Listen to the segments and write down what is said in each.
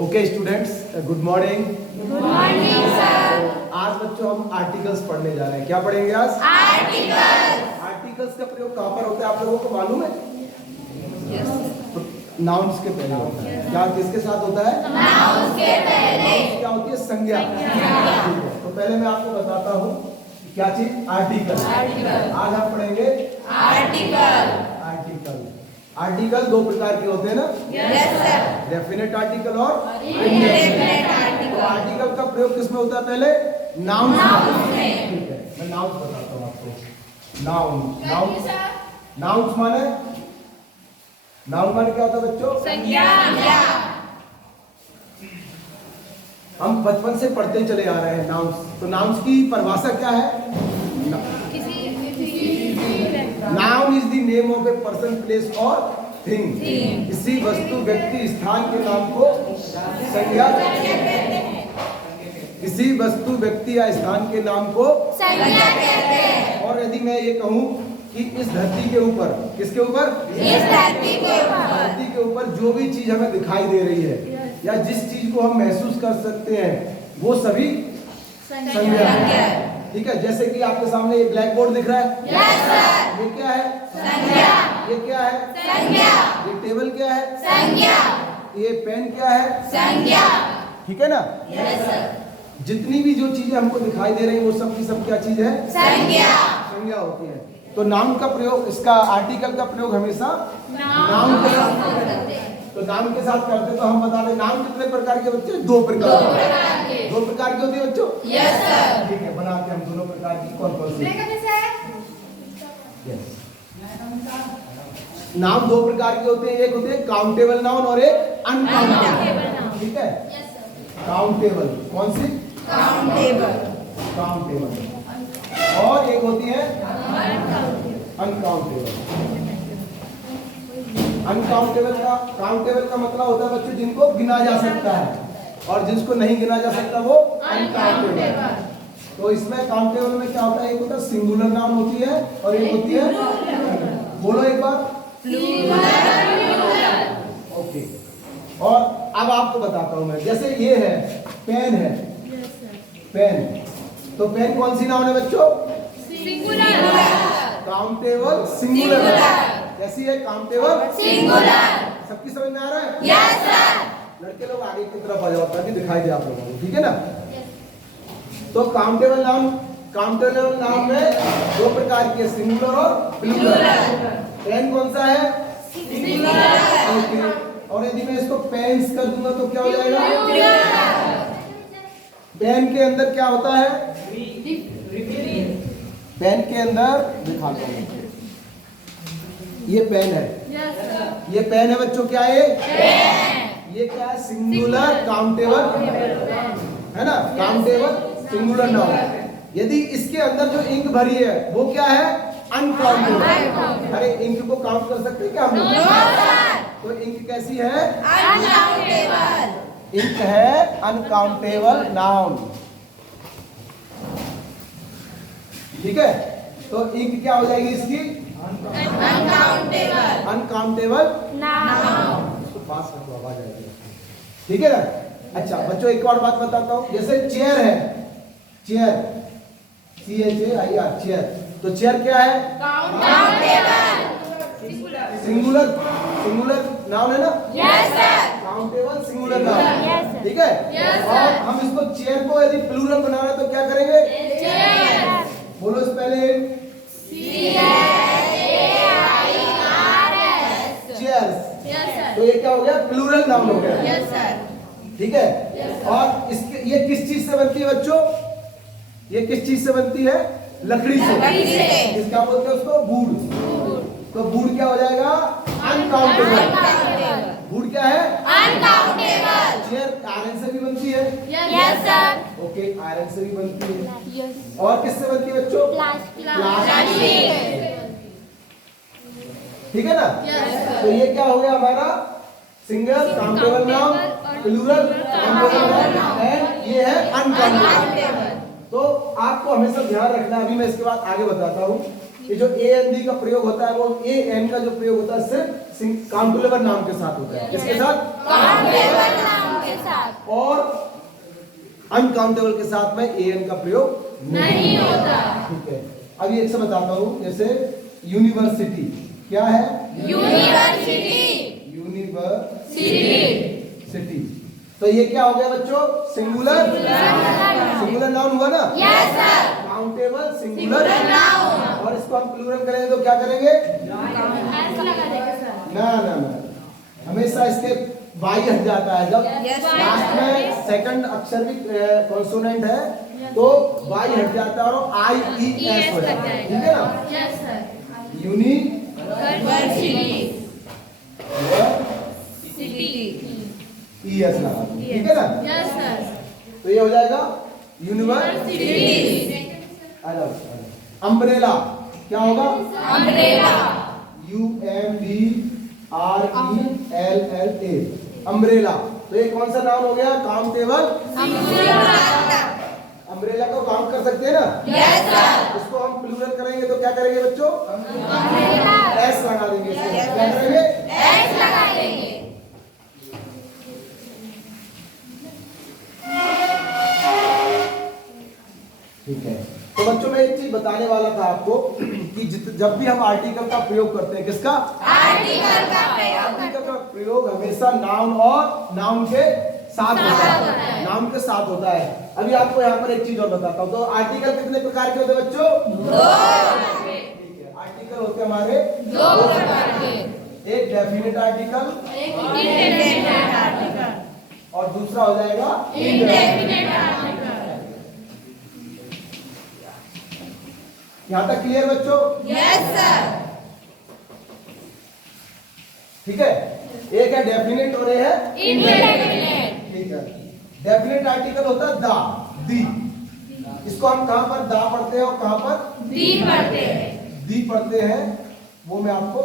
Okay students, good morning. Good morning sir. आज बच्चों हम आर्टिकल्स पढ़ने जा रहे हैं। क्या पढ़ेंगे आज? आर्टिकल्स। आर्टिकल्स का प्रयोग कहाँ पर होता है आप लोगों को मालूम है? नाउन्स के पहले होता है। क्या किसके साथ होता है? नाउन्स के पहले। क्या होती है? संज्ञा। तो पहले मैं आपको बताता हूँ क्या चीज? आर्टिकल। आज हम पढ़ेंगे आर्टिकल। आर्टिकल। आर्टिकल दो प्रकार के होते हैं ना? Yes sir. डेफिनेट आर्टिकल और इंडेफिनेट आर्टिकल। आर्टिकल का प्रयोग किसमें होता है? पहले नाउन में। ठीक है, मैं नाउन बताता हूँ आपको। नाउन नाउन माने क्या होता है बच्चों? संज्ञा। हम बचपन से पढ़ते चले आ रहे हैं नाउन्स। तो नाउन्स की परिभाषा क्या है? Noun is the name of a person, place और थिंग। किसी वस्तु, व्यक्ति, स्थान के नाम को संज्ञा कहते हैं। किसी वस्तु, व्यक्ति या स्थान के नाम को संज्ञा कहते हैं। और यदि मैं ये कहूँ कि इस धरती के ऊपर, किसके ऊपर? इस धरती के ऊपर। धरती के ऊपर जो भी चीज हमें दिखाई दे रही है या जिस चीज को हम महसूस कर सकते हैं वो सभी संज्ञा है। ठीक है, जैसे कि आपके सामने ये ब्लैक बोर्ड दिख रहा है। Yes sir. ये क्या है? संज्ञा। ये क्या है? संज्ञा। ये टेबल क्या है? संज्ञा। ये पेन क्या है? संज्ञा। ठीक है ना? Yes sir. जितनी भी जो चीजें हमको दिखाई दे रही है वो सब की सब क्या चीज है? संज्ञा। संज्ञा होती है। तो नाउन का प्रयोग, इसका आर्टिकल का प्रयोग हमेशा नाउन के साथ करते हैं। तो नाउन के साथ करते तो हम बता दें नाउन कितने प्रकार के बच्चे? दो प्रकार के। दो प्रकार के होते हैं बच्चों? Yes sir. ठीक है, बनाते हैं हम दोनों प्रकार की। कौन कौन सी? यस, नाउन दो प्रकार के होते हैं। एक होते हैं काउंटेबल नाउन और एक अनकाउंटेबल। ठीक है, काउंटेबल कौन सी? काउंटेबल। काउंटेबल। और एक होती है अनकाउंटेबल। अनकाउंटेबल का, काउंटेबल का मतलब होता है बच्चों जिनको गिना जा सकता है, और जिसको नहीं गिना जा सकता वो अनकाउंटेबल। तो इसमें काउंटेबल में क्या होता है? एक होता है सिंगुलर नाउन होती है और एक होती है, बोलो एक बार, ओके। और अब आपको बताता हूं मैं, जैसे ये है पेन है, पेन। तो पेन कौन सी नाउन है बच्चों? Countable singular. कैसी है? Countable singular. सबकी समझ में आ रहा है? Yes sir. लड़के लोग आगे की तरफ आ जाओ ताकि दिखाई दे आप लोगों को, ठीक है ना? तो काउंटेबल नाउन में दो प्रकार के, सिंगुलर और प्लूरल। पेन कौन सा है? सिंगुलर। और यदि मैं इसको पेन्स कर दूंगा तो क्या हो जाएगा? पेन के अंदर क्या होता है? पेन के अंदर दिखाता हूं, ये पेन है। ये पेन है बच्चों। क्या है ये? क्या है? सिंगुलर काउंटेबल है ना? Countable singular noun. यदि इसके अंदर जो इंक भरी है वो क्या है? अनकाउंटेबल। अरे इंक को काउंट कर सकते हैं क्या हम लोग? तो इंक कैसी है? अनकाउंटेबल। इंक है अनकाउंटेबल नाउन। ठीक है, तो इंक क्या हो जाएगी इसकी? Uncountable noun. इसको पास रखो, आवाज आएगी। ठीक है ना? अच्छा बच्चों, एक और बात बताता हूं। जैसे चेयर है, चेयर, CHAIR, चेयर। तो चेयर क्या है? काउंटेबल। सिंगुलर नाउन है ना? Yes sir. Countable singular noun. Yes, sir. ठीक है? Yes, sir. और हम इसको चेयर को यदि प्लूरल बनाना है तो क्या करेंगे? बोलो इस पहले, चेयर्स। तो ये क्या हो गया? प्लूरल नाउन हो गया। Yes sir. ठीक है? और इसके, ये किस चीज से बनती है बच्चों? ये किस चीज से बनती है? लकड़ी से। इसका बोलते हैं उसको वुड। तो वुड क्या हो जाएगा? अनकाउंटेबल। वुड क्या है? अनकाउंटेबल। चेयर आयरन से भी बनती है। Yes sir. ओके, आयरन से भी बनती है। और किससे बनती है बच्चों? प्लास्टिक। ठीक है ना? तो ये क्या हो गया हमारा? Single countable noun, plural countable noun, and ये है अनकाउंटेबल। तो आपको हमेशा ध्यान रखना, अभी मैं इसके बाद आगे बताता हूँ कि जो AND का प्रयोग होता है वो AN का जो प्रयोग होता है सिर्फ काउंटेबल नाउन के साथ होता है। किसके साथ? काउंटेबल नाउन के साथ। और अनकाउंटेबल के साथ में एन का प्रयोग नहीं होता। ठीक है, अब एक से बताता हूं, जैसे यूनिवर्सिटी क्या है? यूनिवर्सिटी। सिटी। तो ये क्या हो गया बच्चों? सिंगुलर नाउन हुआ ना? Yes sir. Countable singular noun. और इसको हम प्लूरल करेंगे तो क्या करेंगे? ऐसे लगा देंगे सर। ना हमेशा इसके वाई हट जाता है। जब Yes, लास्ट में सेकंड अक्षर भी कॉन्सोनेंट है तो वाई हट जाता है और आई ई एस हो जाता है। ठीक है ना? Yes sir. University E S लगा दो। ठीक है ना? Yes sir. तो ये हो जाएगा यूनिवर्सिटी। अम्ब्रेला क्या होगा? अम्ब्रेला। UMBRELLA umbrella. तो ये कौन सा नाउन हो गया? काउंटेबल। अम्ब्रेला को काउंट कर सकते हैं ना? Yes sir. इसको हम प्लूरल करेंगे तो क्या करेंगे बच्चों? अम्ब्रेला। एस लगा देंगे। क्या करेंगे? एस लगा देंगे। ठीक है, तो बच्चों मैं एक चीज बताने वाला था आपको कि जब भी हम आर्टिकल का प्रयोग करते हैं, किसका? आर्टिकल का प्रयोग हमेशा नाउन और नाउन के साथ होता है। नाउन के साथ होता है। अभी आपको यहाँ पर एक चीज और बताता हूँ। तो आर्टिकल कितने प्रकार के होते हैं बच्चों? दो। ठीक है, आर्टिकल होते हैं हमारे दो प्रकार के। एक डेफिनेट आर्टिकल इंडेफिनेट आर्टिकल और दूसरा हो जाएगा इंडेफिनेट आर्टिकल। यहाँ तक क्लियर बच्चों? Yes sir. ठीक है, एक है डेफिनेट और एक है इंडेफिनेट। ठीक है, डेफिनेट आर्टिकल होता है दा, दी। इसको हम कहां पर दा पढ़ते हैं और कहां पर दी पढ़ते हैं? दी पढ़ते हैं, वो मैं आपको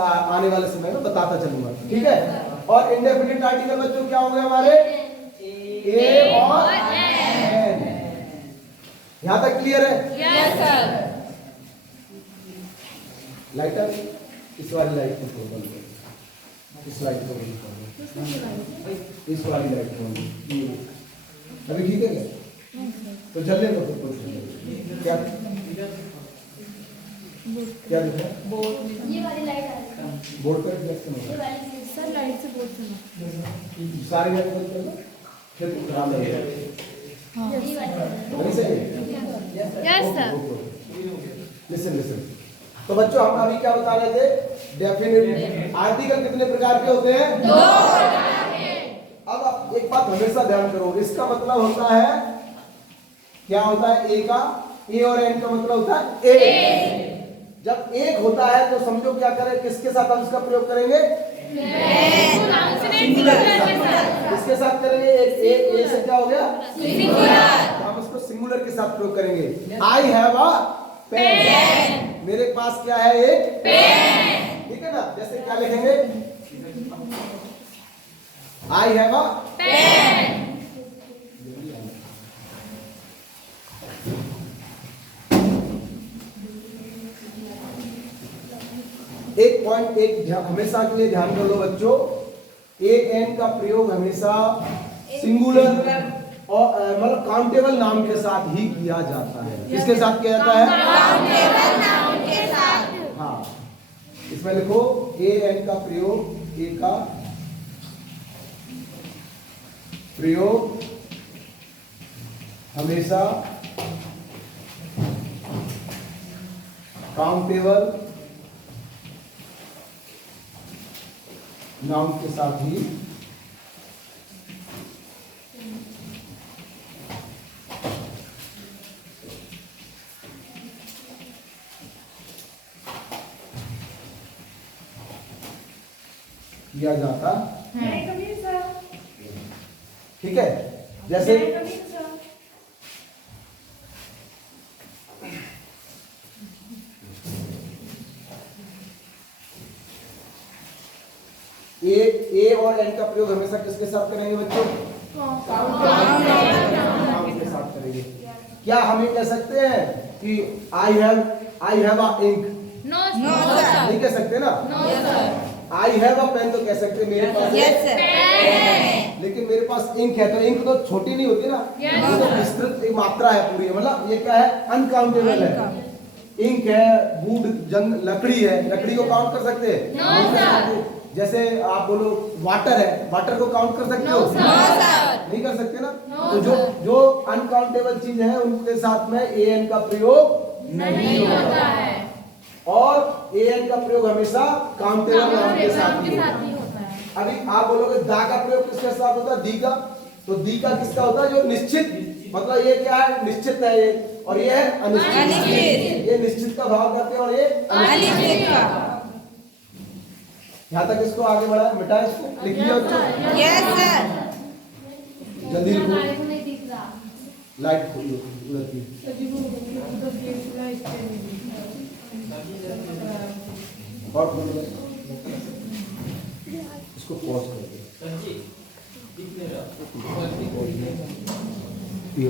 आने वाले समय में बताता चलूंगा। ठीक है, और इंडेफिनेट आर्टिकल बच्चों क्या हो गए हमारे? ए और एन। यहां तक क्लियर है? Yes sir. लाइटर इस वाली लाइट को बंद कर, इस लाइट को बंद कर, इस वाली लाइट को बंद कर। अभी ठीक है क्या? तो जल्दी करो। क्या क्या दिख रहा है? ये वाली लाइट आ रही है। बोर्ड पर एडजस्ट ये करना वाली सर लाइट से बोर्ड से। सारी लाइट बंद कर दो, फिर खराब लगेगा। ये वाली। वही सही है। Yes sir. लिसन। तो बच्चों हम अभी क्या बता रहे थे? डेफिनेट आर्टिकल कितने प्रकार के होते हैं? दो प्रकार के। अब आप एक बात हमेशा ध्यान करो, इसका मतलब होता है क्या होता है? ए का, ए और एन का मतलब होता है ए। जब एक होता है तो समझो क्या करें, किसके साथ हम इसका प्रयोग करेंगे? किसके साथ करेंगे? ए से क्या हो गया? सिंगुलर। हम इसको सिंगुलर के साथ प्रयोग करेंगे। I have a pen. मेरे पास क्या है? एक पेन। ठीक है ना? जैसे क्या लिखेंगे? I have a pen. एक पॉइंट हमेशा के लिए ध्यान कर लो बच्चों, ए एन का प्रयोग हमेशा सिंगुलर और मतलब काउंटेबल नाउन के साथ ही किया जाता है। किसके साथ किया जाता है? काउंटेबल नाउन के साथ। हाँ, इसमें लिखो ए एन का प्रयोग, ए का प्रयोग हमेशा काउंटेबल नाउन के साथ ही किया जाता है। ठीक है, जैसे ए और एन का प्रयोग हमेशा किसके साथ करेंगे बच्चों? नाउन के साथ करेंगे। क्या हम ये कह सकते हैं कि I have a ink? No sir. नहीं कह सकते ना। No sir. I have a pen तो कह सकते हैं मेरे पास Yes, sir. पेन लेकिन मेरे पास इंक है तो इंक तो छोटी नहीं होती ना, Yes, वो तो sir. विस्तृत एक मात्रा है पूरी, मतलब ये क्या है, अनकाउंटेबल है। इंक है, वुड जंग लकड़ी है, लकड़ी को काउंट कर सकते हैं? No, नहीं कर sir. सकते। जैसे आप बोलो वाटर है, वाटर को काउंट कर सकते हो? No, sir. No, sir. नहीं कर सकते ना। No, तो जो sir. जो अनकाउंटेबल चीज है उनके साथ में एन का प्रयोग नहीं होता है, और एन का प्रयोग हमेशा काउंटेबल नाउन के साथ ही होता है। होता है। अभी आप बोलोगे दा का प्रयोग किसके साथ होता है? दी का। तो दी का किसका होता है? जो निश्चित, मतलब ये क्या है, निश्चित है ये, और ये है अनिश्चित। अनिश्चित। ये निश्चित का भाव करते हैं और ये अनिश्चित का। यहाँ तक इसको आगे बढ़ाए, मिटाए इसको, लिख लिया बच्चों? Yes, sir. जल्दी लिखो, नहीं दिख रहा। लाइट खोलो उड़ती है। और खोलो बस। इसको पॉज कर दो। ये